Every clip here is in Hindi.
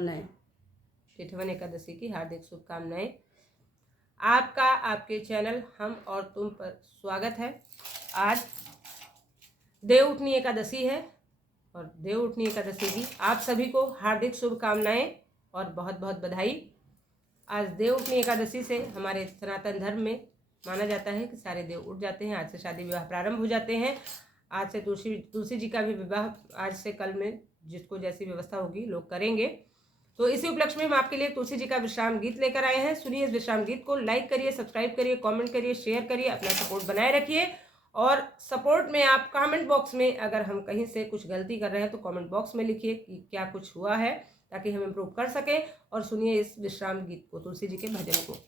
शुभकामनाएं। टिठवन एकादशी की हार्दिक शुभकामनाएं। आपका आपके चैनल हम और तुम पर स्वागत है। आज देवउठनी एकादशी है और देवउठनी एकादशी की आप सभी को हार्दिक शुभकामनाएं और बहुत बहुत बधाई। आज देवउठनी एकादशी से हमारे सनातन धर्म में माना जाता है कि सारे देव उठ जाते हैं। आज से शादी विवाह प्रारंभ हो जाते हैं। आज से तुलसी जी का भी विवाह आज से कल में जिसको जैसी व्यवस्था होगी लोग करेंगे। तो इसी उपलक्ष्य में हम आपके लिए तुलसी जी का विश्राम गीत लेकर आए हैं। सुनिए इस विश्राम गीत को, लाइक करिए, सब्सक्राइब करिए, कमेंट करिए, शेयर करिए, अपना सपोर्ट बनाए रखिए। और सपोर्ट में आप कमेंट बॉक्स में अगर हम कहीं से कुछ गलती कर रहे हैं तो कमेंट बॉक्स में लिखिए कि क्या कुछ हुआ है, ताकि हम इम्प्रूव कर सकें। और सुनिए इस विश्राम गीत को, तुलसी जी के भजन को।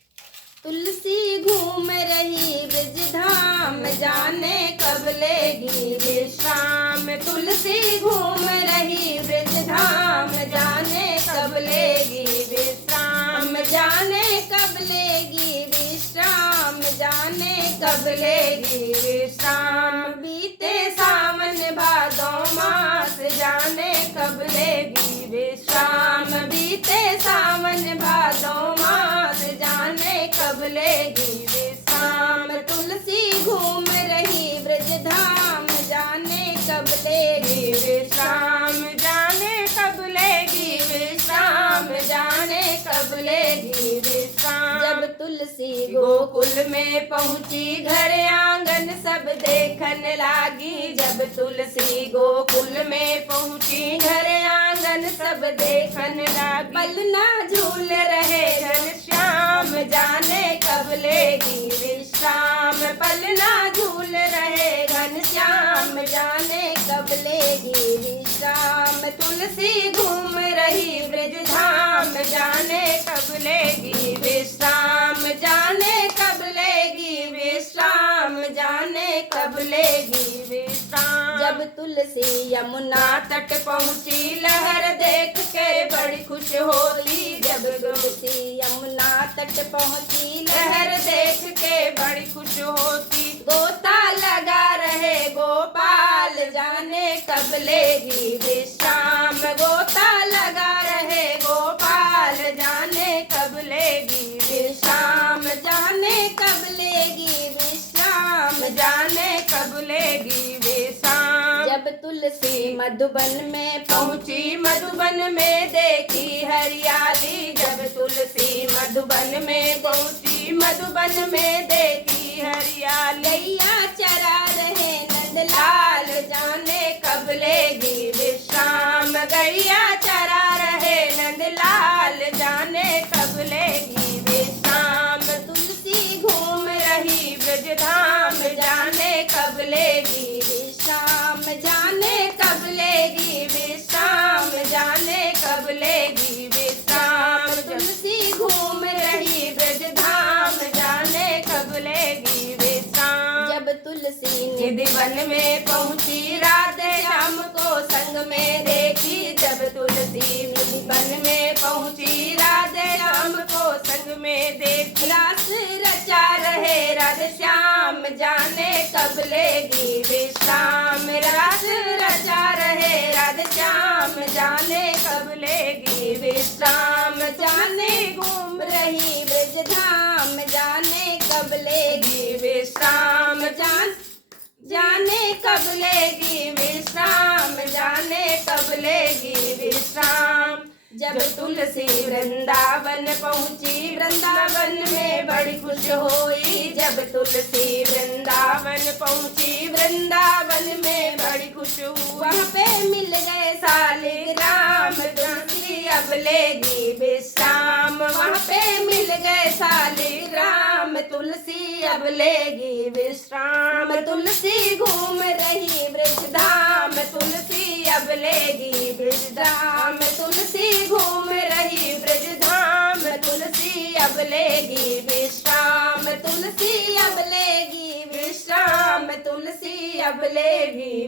तुलसी घूम रही ब्रज धाम, जाने कब लेगी विश्राम। तुलसी घूम रही ब्रज धाम, जाने कब लेगी विश्राम। जाने कब लेगी विश्राम, जाने कब लेगी विश्राम। बीते सावन भादो मास, जाने कब लेगी विश्राम। बीते सावन भादो मास, जाने कब लेगी विश्राम। तुलसी घूम रही ब्रज धाम, जाने कब लेगी विश्राम। जाने कब लेगी विश्राम, जाने कब लेगी विश्राम। जब तुलसी गोकुल में पहुंची, घर आंगन सब देखन लागी। जब तुलसी गोकुल में पहुंची, घर आंगन सब देखन लागी। पलना झूल रहे घनश्याम, जाने कब लेगी विश्राम। पलना झूल रहे घनश्याम, जाने कब लेगी विश्राम। तुलसी घूम रही ब्रज धाम, जाने कब लेगी विश्राम। जाने कब लेगी विश्राम, जाने कब लेगी विश्राम। जब तुलसी यमुना तट पहुंची, लहर देख के बड़ी खुश होती। जब तुलसी यमुना तट पहुंची, लहर देख के बड़ी खुश होती। गोता लगा रहे गोपाल, जाने कब लेगी विश्राम। गोता लगा रहे गोपाल, जाने कब लेगी विश्राम। जाने कब लेगी विश्राम, जाने कब लेगी विश्राम। जब तुलसी मधुबन में पहुंची, मधुबन में देखी हरियाली। जब तुलसी मधुबन में पहुंची, मधुबन में देखी हरियाली। गैया चरा रहे नंदलाल, जाने कब लेगी विश्राम। गैया चरा रहे नंदलाल, जाने कब लेगी विश्राम। तुलसी घूम रही ब्रज धाम, जाने कब लेगी विश्राम। जाने कब लेगी विश्राम, जाने कब लेगी विश्राम। तुलसी घूम रही ब्रज धाम, जाने कब लेगी विश्राम। जब तुलसी निधि वन में पहुंची, राधे श्याम को संग में देखी। जब तुलसी निधि वन में पहुंची, राधे श्याम को संग में देखी। रास रचा रहे राधे श्याम, जाने कब लेगी विश्राम। रास रचा रहे राधे श्याम, जाने कब लेगी विश्राम। जाने घूम रही ब्रज धाम, जाने कब लेगी विश्राम। जाने कब लेगी विश्राम, जाने कब लेगी विश्राम। जब तुलसी वृंदावन पहुंची, वृंदावन में बड़ी खुश होई। जब तुलसी वृंदावन पहुंची, वृंदावन में बड़ी खुश हुई। वहाँ पे मिल गए सालिग्राम, तुलसी अब लेगी विश्राम। वहाँ पे मिल गए सालिग्राम, तुलसी अब लेगी विश्राम। तुलसी घूम रही ब्रज धाम, तुलसी अब लेगी ब्रज धाम। तुलसी घूम रही ब्रज धाम, तुलसी अब लेगी विश्राम। तुलसी अब लेगी विश्राम, तुलसी अब लेगी